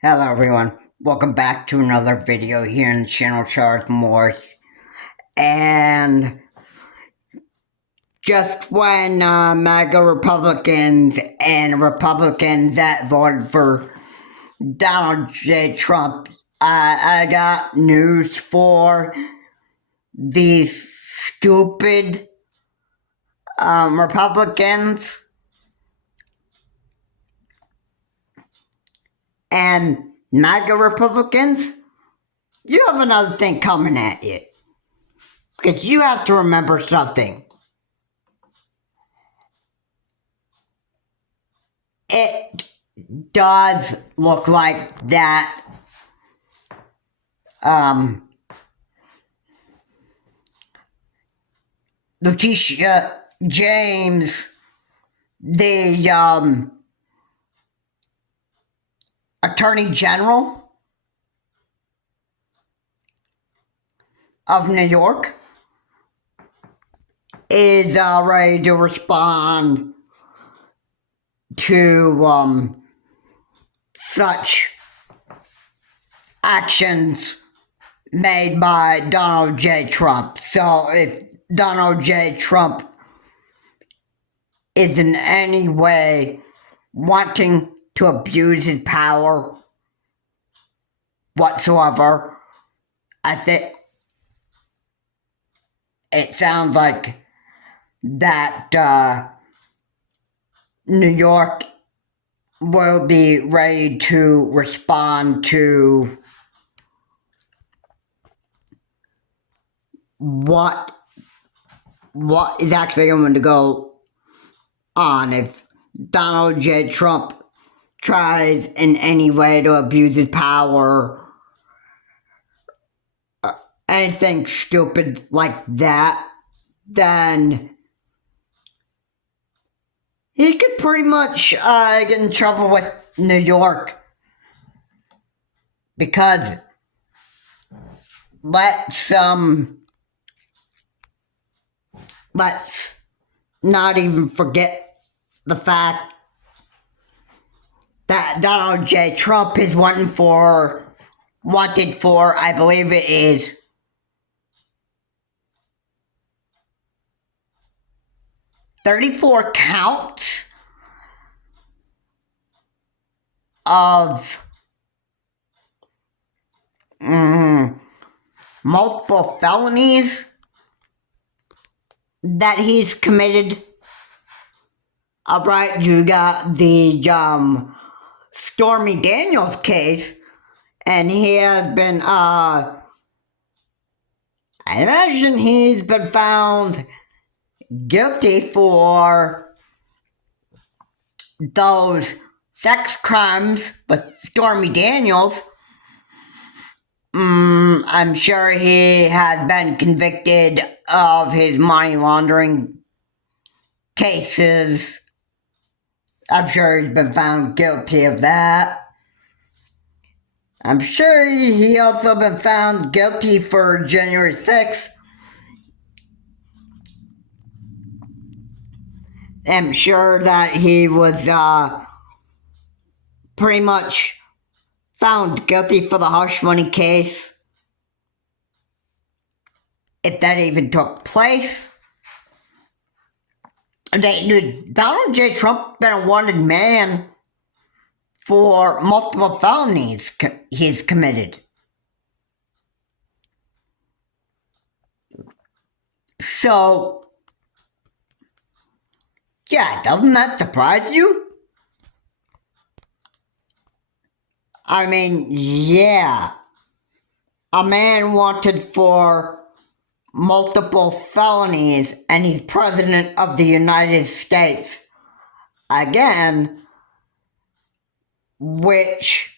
Hello everyone, welcome back to another video here in the channel Charles Morse. And just when MAGA Republicans and Republicans that voted for Donald J. Trump, I got news for these stupid Republicans and MAGA Republicans. You have another thing coming at you. Because you have to remember something. It does look like that Letitia James, the Attorney General of New York, is ready to respond to such actions made by Donald J. Trump. So if Donald J. Trump is in any way wanting to abuse his power whatsoever, I think it sounds like that New York will be ready to respond to what is actually going to go on if Donald J. Trump tries in any way to abuse his power, anything stupid like that, then he could pretty much get in trouble with New York. Because let's not even forget the fact that Donald J. Trump is wanted for, I believe it is 34 counts of multiple felonies that he's committed. Alright, you got the Stormy Daniels case, and he has been, I imagine he's been found guilty for those sex crimes with Stormy Daniels. I'm sure he has been convicted of his money laundering cases. I'm sure he's been found guilty of that. I'm sure he also been found guilty for January 6th. I'm sure that he was pretty much found guilty for the hush money case, if that even took place. Donald J. Trump been a wanted man for multiple felonies he's committed. So, yeah, doesn't that surprise you? I mean, yeah, a man wanted for multiple felonies and he's president of the United States again, which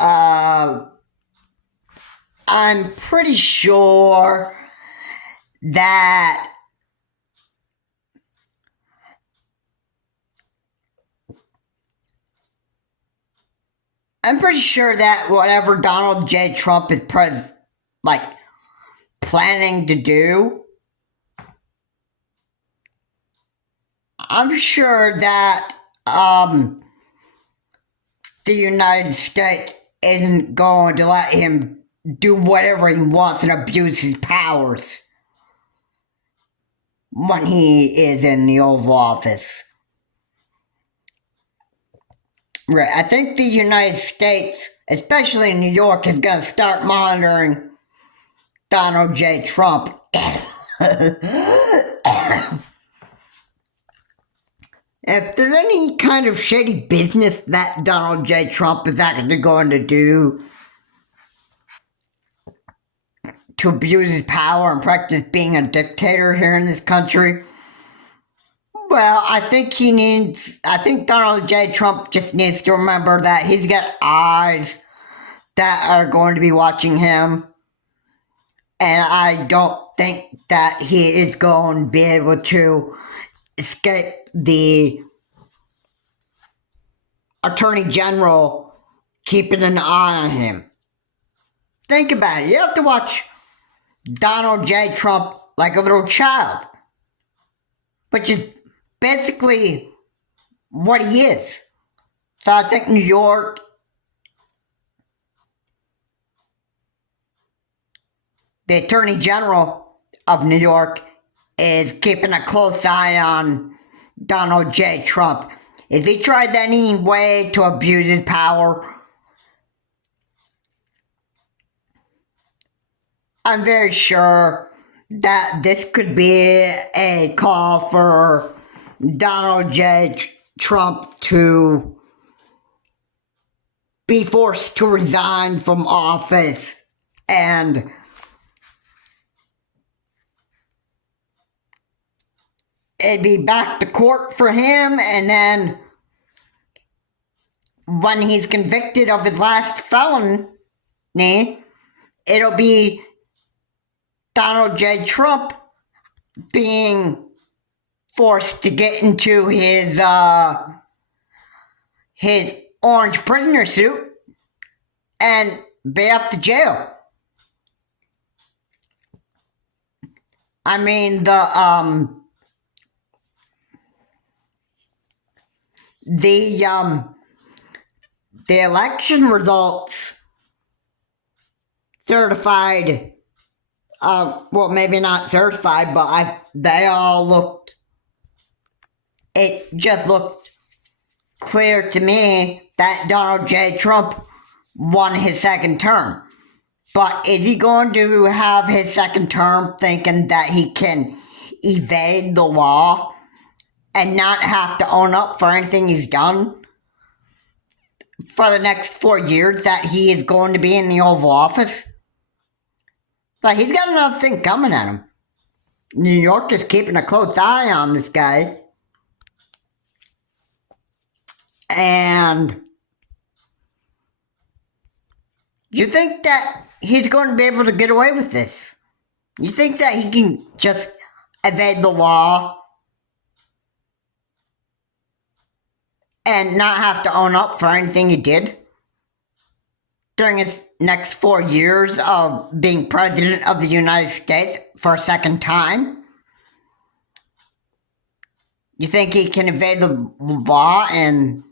I'm pretty sure that whatever Donald J. Trump is planning to do, I'm sure that the United States isn't going to let him do whatever he wants and abuse his powers when he is in the Oval Office. Right, I think the United States, especially New York, is going to start monitoring Donald J. Trump. If there's any kind of shady business that Donald J. Trump is actually going to do to abuse his power and practice being a dictator here in this country, well, I think Donald J. Trump just needs to remember that he's got eyes that are going to be watching him. And I don't think that he is going to be able to escape the Attorney General keeping an eye on him. Think about it. You have to watch Donald J. Trump like a little child, which is basically what he is. So I think New York, the Attorney General of New York, is keeping a close eye on Donald J. Trump. If he tries any way to abuse his power, I'm very sure that this could be a call for Donald J. Trump to be forced to resign from office and it'd be back to court for him, and then when he's convicted of his last felony, it'll be Donald J. Trump being forced to get into his orange prisoner suit and be off to jail. I mean, the election results certified, well, maybe not certified, but they all looked, it just looked clear to me that Donald J. Trump won his second term. But is he going to have his second term thinking that he can evade the law and not have to own up for anything he's done for the next 4 years that he is going to be in the Oval Office? But he's got another thing coming at him. New York is keeping a close eye on this guy. And you think that he's going to be able to get away with this? You think that he can just evade the law and not have to own up for anything he did during his next 4 years of being president of the United States for a second time? You think he can evade the law and,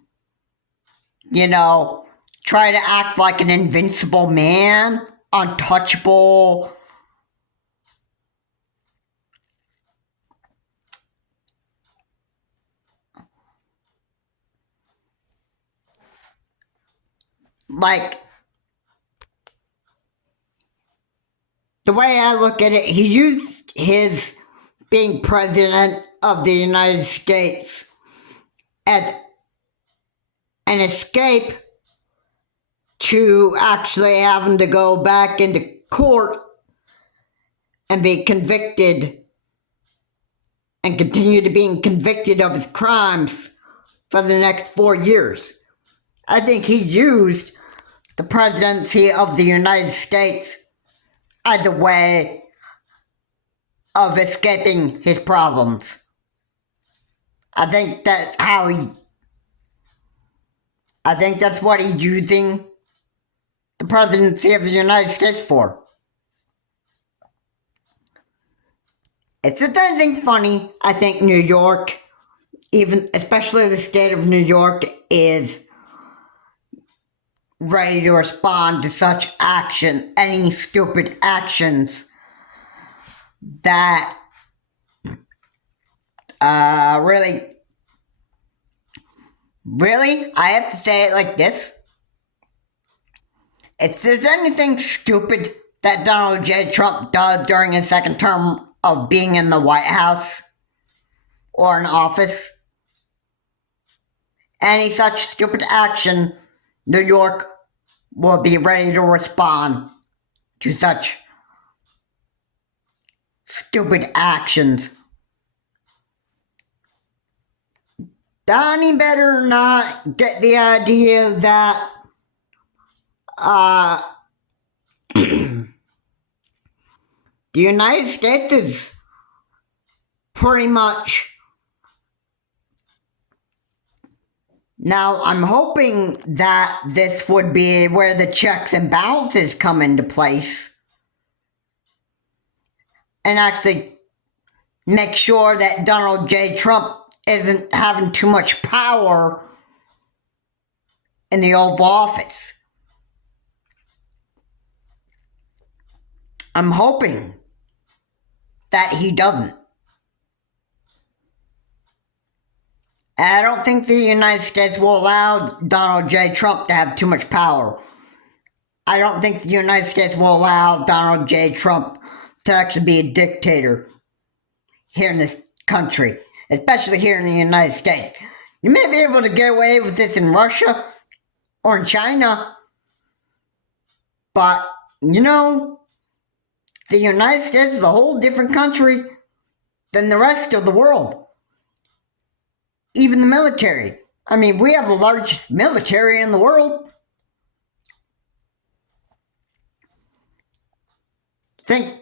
try to act like an invincible man, untouchable? Like, the way I look at it, he used his being president of the United States as an escape to actually having to go back into court and be convicted and continue to being convicted of his crimes for the next 4 years. I think he used the presidency of the United States as a way of escaping his problems. I think that's what he's using the presidency of the United States for. If there's anything funny, I think New York, especially the state of New York, is ready to respond to such action, any stupid actions that really, I have to say it like this. If there's anything stupid that Donald J. Trump does during his second term of being in the White House or in office, any such stupid action, New York will be ready to respond to such stupid actions. Donnie better not get the idea that the United States is pretty much... Now, I'm hoping that this would be where the checks and balances come into place and actually make sure that Donald J. Trump isn't having too much power in the Oval Office. I'm hoping that he doesn't. I don't think the United States will allow Donald J. Trump to have too much power. I don't think the United States will allow Donald J. Trump to actually be a dictator here in this country, especially here in the United States. You may be able to get away with this in Russia or in China, but, the United States is a whole different country than the rest of the world. Even the military. I mean, we have the largest military in the world. Think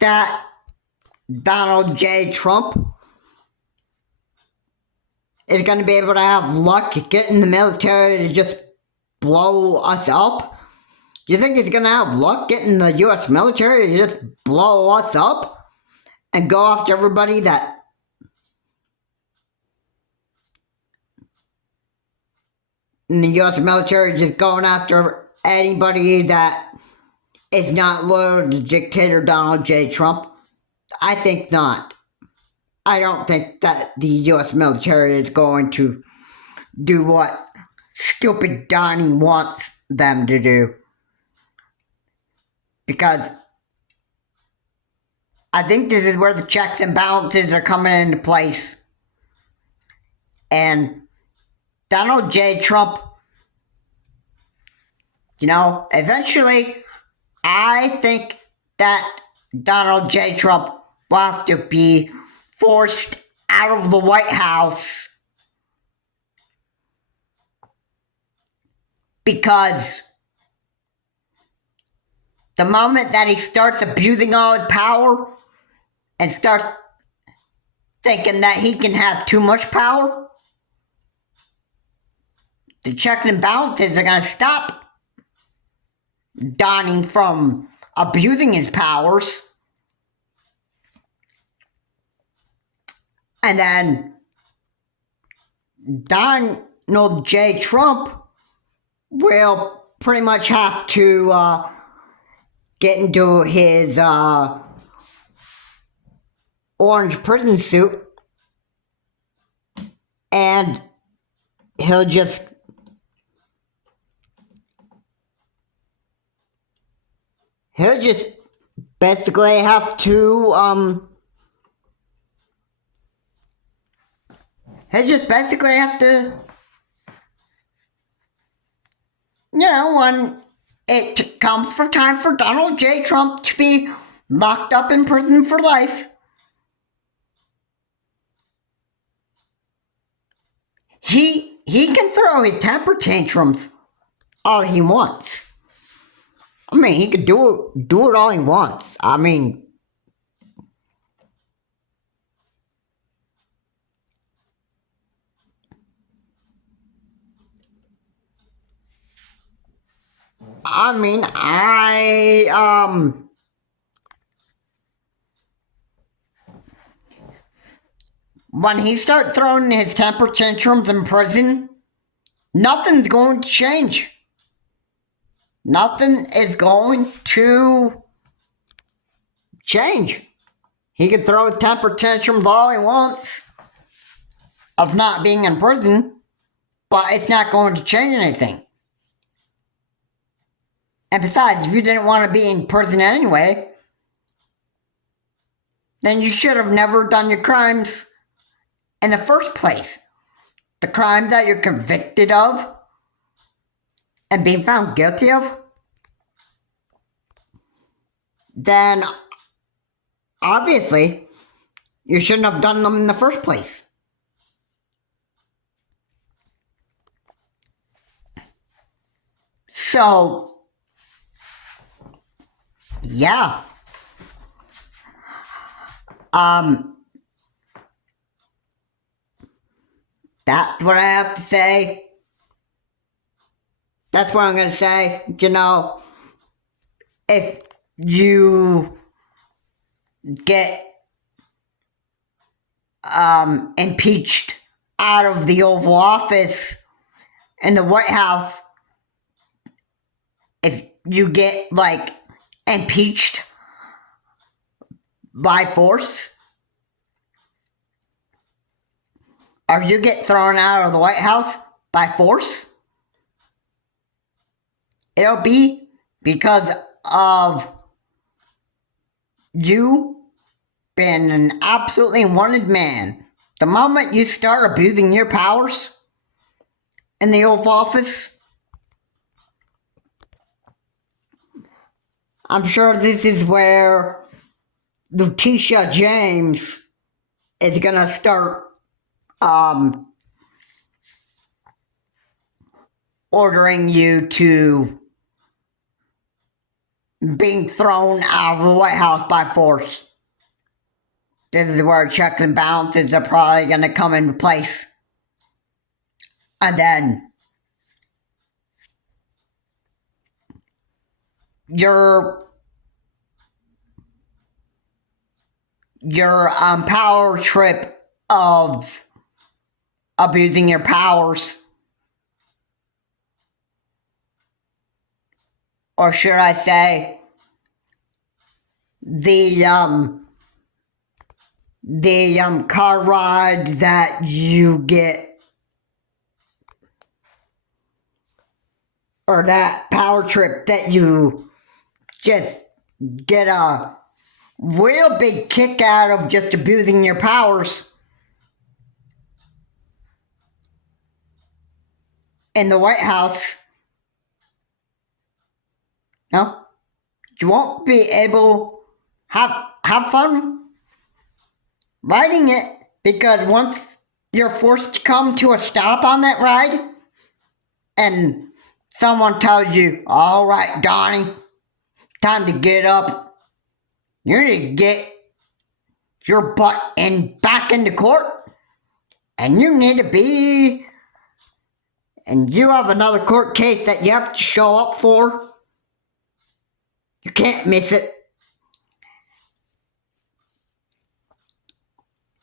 that Donald J. Trump is going to be able to have luck getting the military to just blow us up? Do you think he's going to have luck getting the U.S. military to just blow us up and go after everybody that... And the U.S. military just going after anybody that is not loyal to dictator Donald J. Trump? I think not. I don't think that the U.S. military is going to do what stupid Donnie wants them to do. Because I think this is where the checks and balances are coming into place. And Donald J. Trump, eventually, I think that Donald J. Trump will have to be forced out of the White House because the moment that he starts abusing all his power and starts thinking that he can have too much power, the checks and balances are going to stop Donnie from abusing his powers. And then Donald J. Trump will pretty much have to get into his orange prison suit and he'll just basically have to when it comes for time for Donald J. Trump to be locked up in prison for life, he can throw his temper tantrums all he wants. I mean, he could do it all he wants. I mean, when he starts throwing his temper tantrums in prison, nothing's going to change. nothing is going to change. He can throw his temper tantrum all he wants of not being in prison, but it's not going to change anything. And besides, if you didn't want to be in prison anyway, then you should have never done your crimes in the first place. The crimes that you're convicted of and being found guilty of, then obviously you shouldn't have done them in the first place. So, yeah. That's what I have to say. That's what I'm going to say. You know, if you get impeached out of the Oval Office in the White House, if you get, like, impeached by force, or you get thrown out of the White House by force, it'll be because of you being an absolutely wanted man. The moment you start abusing your powers in the Oval Office, I'm sure this is where Letitia James is gonna start ordering you to being thrown out of the White House by force. This is where checks and balances are probably going to come into place. And then your power trip of abusing your powers, or should I say, the car ride that you get, or that power trip that you just get a real big kick out of just abusing your powers in the White House. No, you won't be able have fun riding it, because once you're forced to come to a stop on that ride and someone tells you, all right, Donnie, time to get up, you need to get your butt back into court, and you need to be, and you have another court case that you have to show up for. You can't miss it.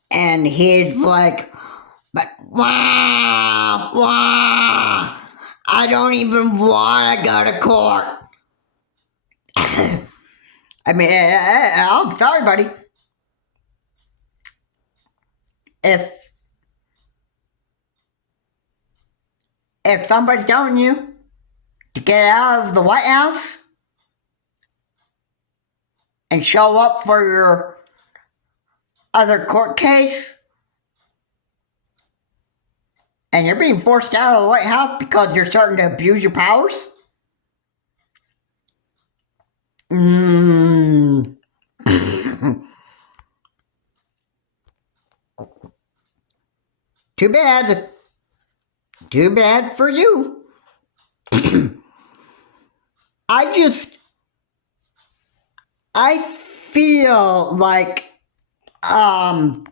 And he's like, but wow, I don't even want to go to court. I mean, I'm sorry, buddy. If somebody's telling you to get out of the White House and show up for your other court case, and you're being forced out of the White House because you're starting to abuse your powers, too bad. Too bad for you. I feel like, I'm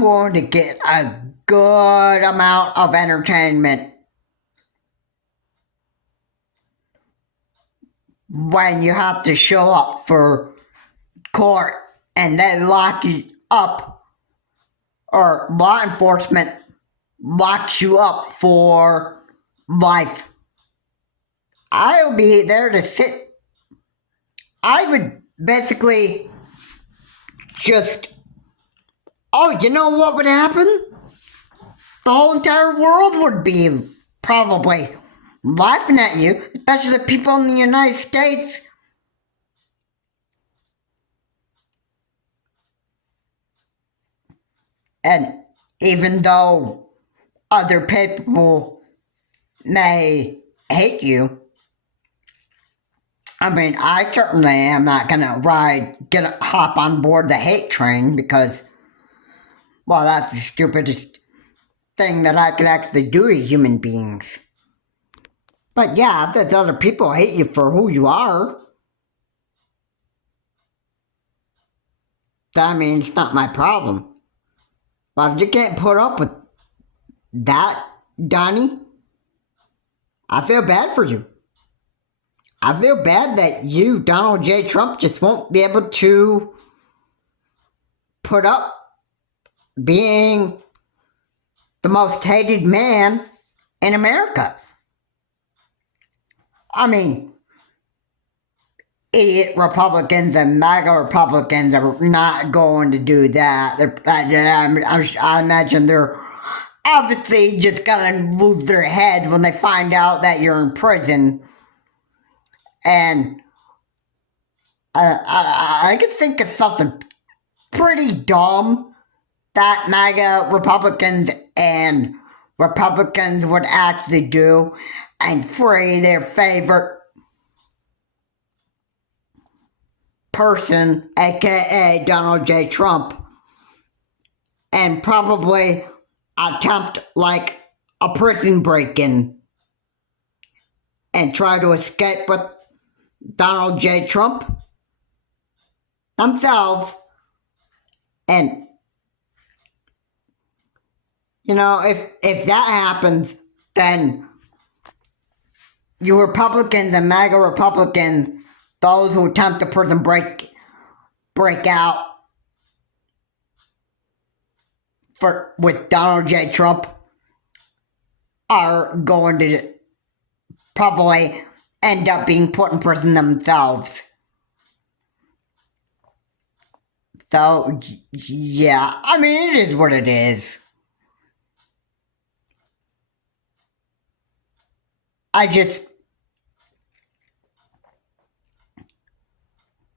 going to get a good amount of entertainment when you have to show up for court and then lock you up, or law enforcement locks you up for life. I'll be there to sit. I would basically just, oh, you know what would happen? The whole entire world would be probably laughing at you, especially the people in the United States. And even though other people may hate you, I mean, I certainly am not gonna hop on board the hate train because, well, that's the stupidest thing that I could actually do to human beings. But yeah, if there's other people hate you for who you are, then I mean, it's not my problem. But if you can't put up with that, Donnie, I feel bad for you. I feel bad that you, Donald J. Trump, just won't be able to put up being the most hated man in America. I mean, idiot Republicans and MAGA Republicans are not going to do that. I imagine they're obviously just gonna lose their head when they find out that you're in prison. And I could think of something pretty dumb that MAGA Republicans and Republicans would actually do and free their favorite person, aka Donald J. Trump, and probably attempt like a prison break-in and try to escape with Donald J. Trump themselves. And you know, if that happens, then you Republicans and MAGA Republicans, those who attempt to prison break out with Donald J. Trump, are going to probably end up being put in prison themselves. So, yeah, I mean, it is what it is. I just,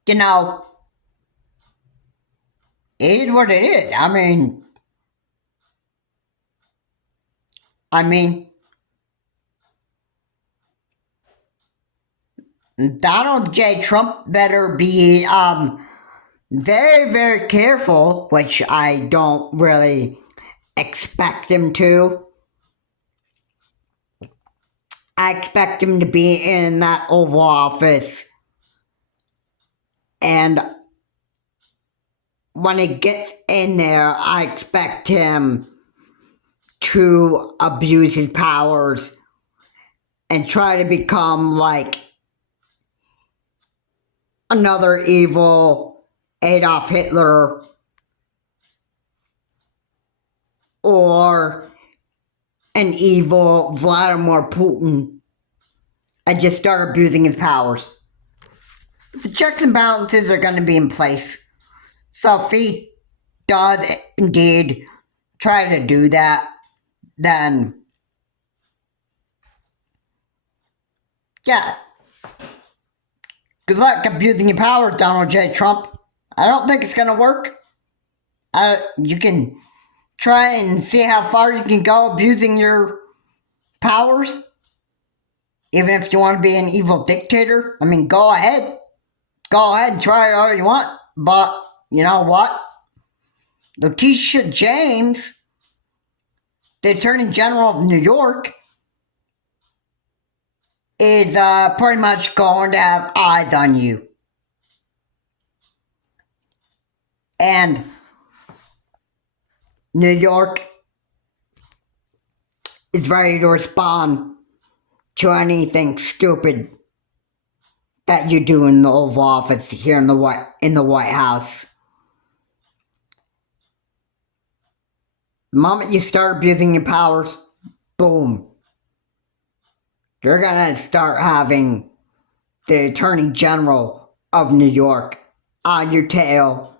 you know, it is what it is. I mean, Donald J. Trump better be, very, very careful, which I don't really expect him to. I expect him to be in that Oval Office, and when he gets in there, I expect him to abuse his powers and try to become like another evil Adolf Hitler or an evil Vladimir Putin and just start abusing his powers. The checks and balances are going to be in place. So if he does indeed try to do that, then yeah, good luck abusing your power, Donald J. Trump. I don't think it's going to work. You can try and see how far you can go abusing your powers. Even if you want to be an evil dictator, I mean, go ahead. Go ahead and try all you want. But you know what? Letitia James, the Attorney General of New York, is pretty much going to have eyes on you. And New York is ready to respond to anything stupid that you do in the Oval Office here in the White House. The moment you start abusing your powers, boom, you're gonna start having the Attorney General of New York on your tail,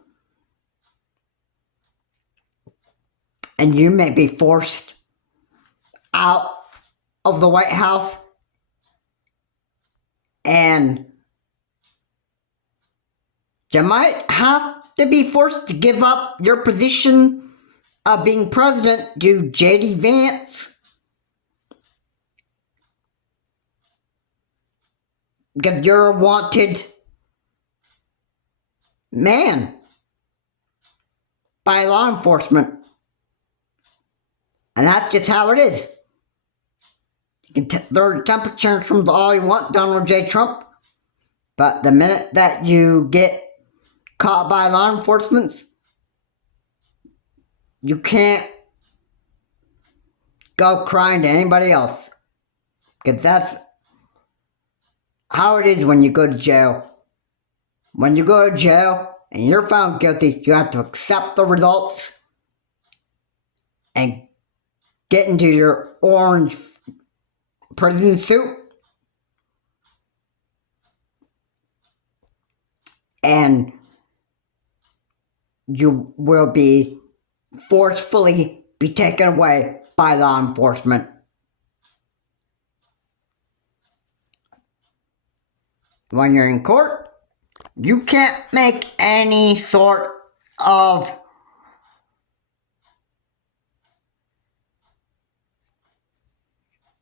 and you may be forced out of the White House, and you might have to be forced to give up your position of being president to J.D. Vance, because you're a wanted man by law enforcement. And that's just how it is. You can throw the temperature from all you want, Donald J. Trump, but the minute that you get caught by law enforcement, you can't go crying to anybody else. Because that's how it is when you go to jail. When you go to jail and you're found guilty, you have to accept the results and get into your orange prison suit and you will be forcefully be taken away by law enforcement. When you're in court, you can't make any sort of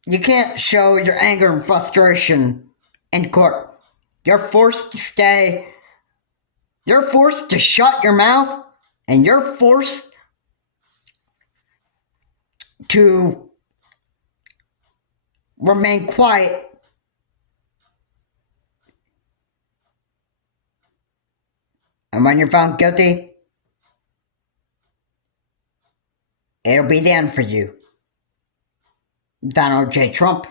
you can't show your anger and frustration in court. You're forced to stay. You're forced to shut your mouth, and you're forced to remain quiet. And when you're found guilty, it'll be the end for you, Donald J. Trump.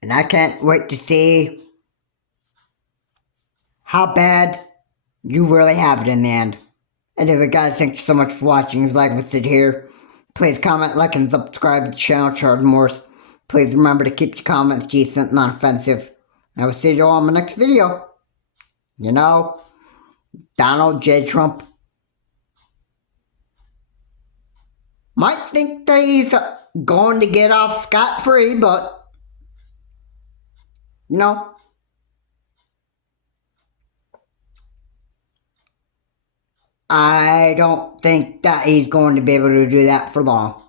And I can't wait to see how bad you really have it in the end. And if you guys, thanks so much for watching. If you like what you did here, please comment, like, and subscribe to the channel, Charles Morse. Please remember to keep your comments decent, not offensive. I will see you all in my next video. You know, Donald J. Trump might think that he's going to get off scot-free, but, you know, I don't think that he's going to be able to do that for long.